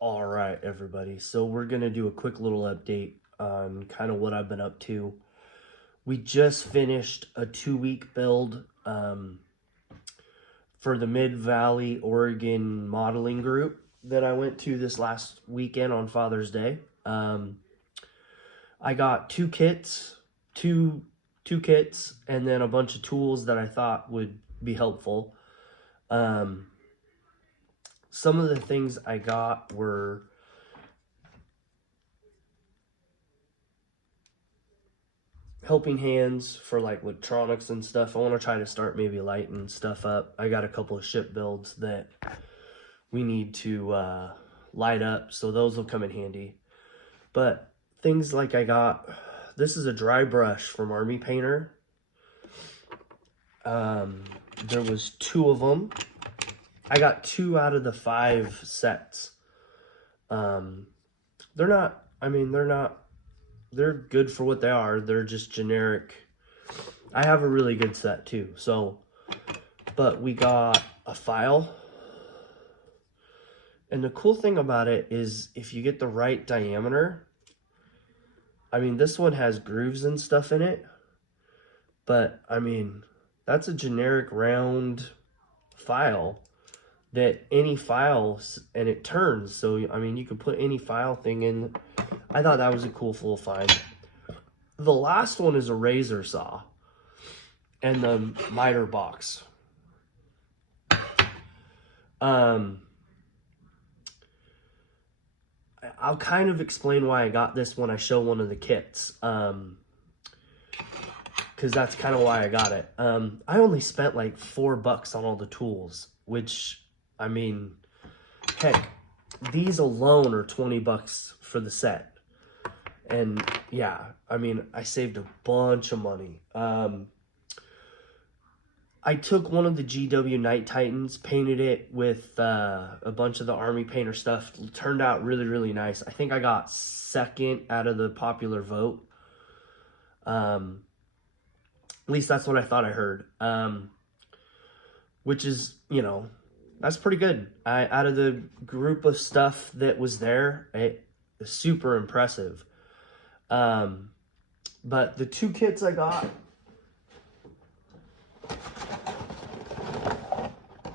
All right, everybody. So we're going to do a quick little update on kind of what I've been up to. We just finished a 2 week build for the Mid Valley Oregon modeling group that I went to this last weekend on Father's Day. I got two kits, and then a bunch of tools that I thought would be helpful. Some of the things I got were helping hands for like electronics and stuff. I want to try to start maybe lighting stuff up. I got a couple of ship builds that we need to light up, so those will come in handy. But things like this is a dry brush from Army Painter. There was 2 of them. I got 2 out of the 5 sets. They're not, they're good for what they are. They're just generic. I have a really good set too. So, but we got a file. And the cool thing about it is if you get the right diameter, this one has grooves and stuff in it. But, that's a generic round file that any file, and it turns. So, you could put any file thing in. I thought that was a cool little find. The last one is a razor saw and the miter box. I'll kind of explain why I got this when I show one of the kits. Because that's kind of why I got it. I only spent like $4 on all the tools, which, heck, these alone are $20 for the set. And yeah, I saved a bunch of money. I took one of the GW Night Titans, painted it with a bunch of the Army Painter stuff. It turned out really, really nice. I think I got second out of the popular vote. At least that's what I thought I heard. Which is, that's pretty good. Out of the group of stuff that was there, it was super impressive. But the 2 kits I got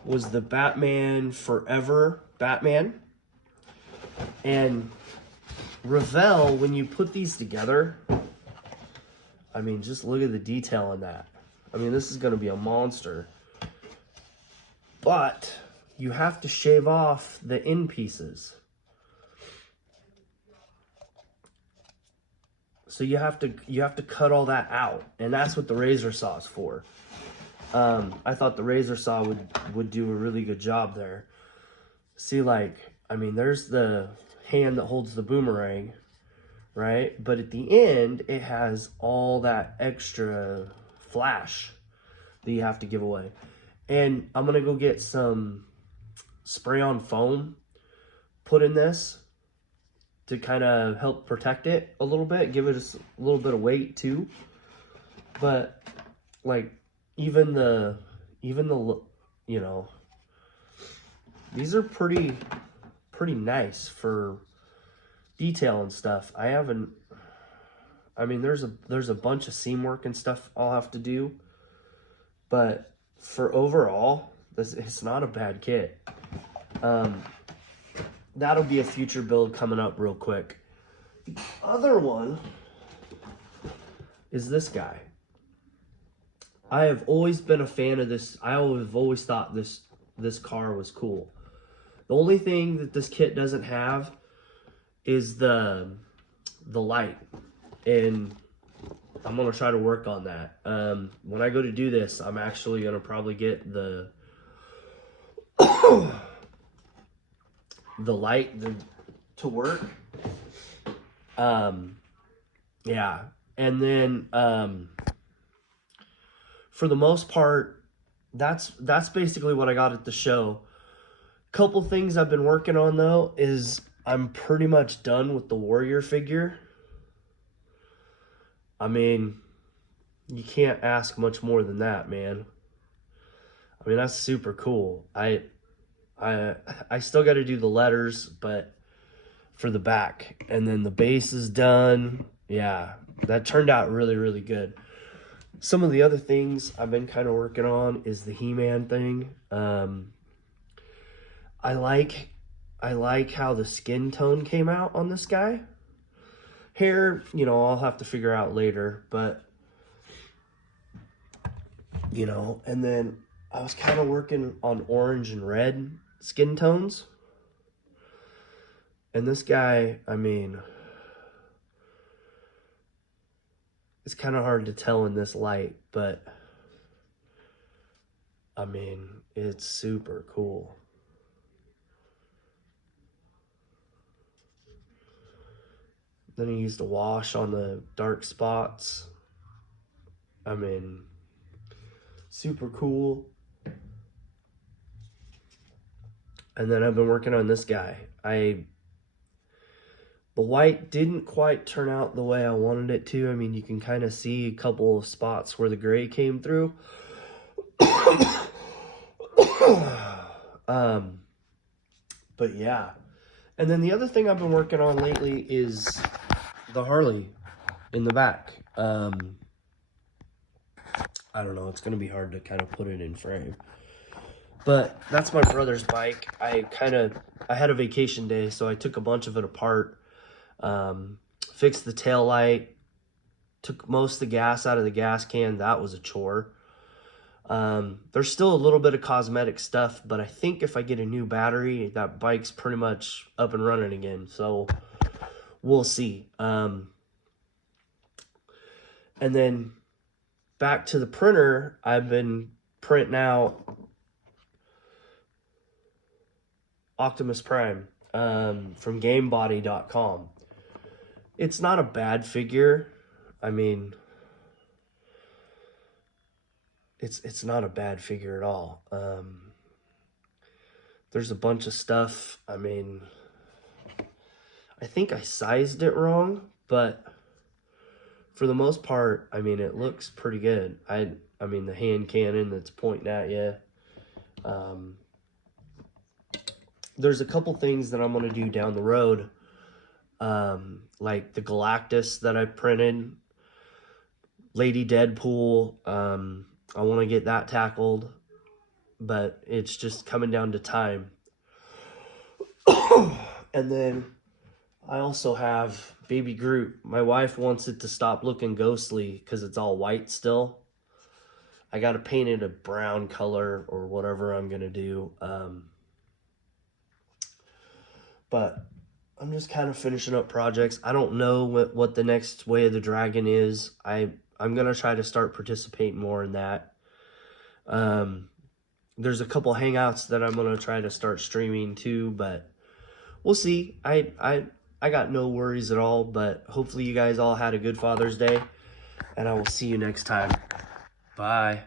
was the Batman Forever Batman. And Revell, when you put these together, just look at the detail on that. This is going to be a monster. But you have to shave off the end pieces. So you have to cut all that out, and that's what the razor saw is for. I thought the razor saw would do a really good job there. See, there's the hand that holds the boomerang, right? But at the end, it has all that extra flash that you have to give away. And I'm gonna go get some spray-on foam put in this to kind of help protect it a little bit, give it a little bit of weight too. But even the these are pretty nice for detail and stuff. There's a bunch of seam work and stuff I'll have to do, but for overall, it's not a bad kit. That'll be a future build coming up real quick. The other one is this guy. I have always been a fan of this. I have always thought this car was cool. The only thing that this kit doesn't have is the light, and I'm gonna try to work on that. When I go to do this, I'm actually gonna probably get the the light to work. Yeah, and then for the most part, that's basically what I got at the show. Couple things I've been working on though is I'm pretty much done with the Warrior figure. You can't ask much more than that, man. That's super cool. I still got to do the letters, but for the back. And then the base is done. Yeah, that turned out really, really good. Some of the other things I've been kind of working on is the He-Man thing. I like how the skin tone came out on this guy. Hair, you know, I'll have to figure out later, but you know, and then I was kind of working on orange and red skin tones. And this guy, I mean, it's kind of hard to tell in this light, but I mean, it's super cool. Then he used a wash on the dark spots. I mean, super cool. And then I've been working on this guy. The white didn't quite turn out the way I wanted it to. I mean, you can kind of see a couple of spots where the gray came through. But yeah. And then the other thing I've been working on lately is the Harley in the back. I don't know, it's going to be hard to kind of put it in frame. But that's my brother's bike. I had a vacation day, so I took a bunch of it apart. Fixed the tail light, took most of the gas out of the gas can. That was a chore. There's still a little bit of cosmetic stuff, but I think if I get a new battery, that bike's pretty much up and running again. So we'll see. And then back to the printer, I've been printing out Optimus Prime from GameBody.com. It's not a bad figure. I mean, it's not a bad figure at all. There's a bunch of stuff. I mean, I think I sized it wrong, but for the most part, I mean, it looks pretty good. I mean, the hand cannon that's pointing at you. There's a couple things that I'm going to do down the road. Like the Galactus that I printed, Lady Deadpool. I want to get that tackled, but it's just coming down to time. And then I also have Baby Groot. My wife wants it to stop looking ghostly because it's all white still. I got to paint it a brown color or whatever I'm going to do. But I'm just kind of finishing up projects. I don't know what the next Way of the Dragon is. I'm going to try to start participating more in that. There's a couple hangouts that I'm going to try to start streaming too, but we'll see. I got no worries at all, but hopefully you guys all had a good Father's Day, and I will see you next time. Bye.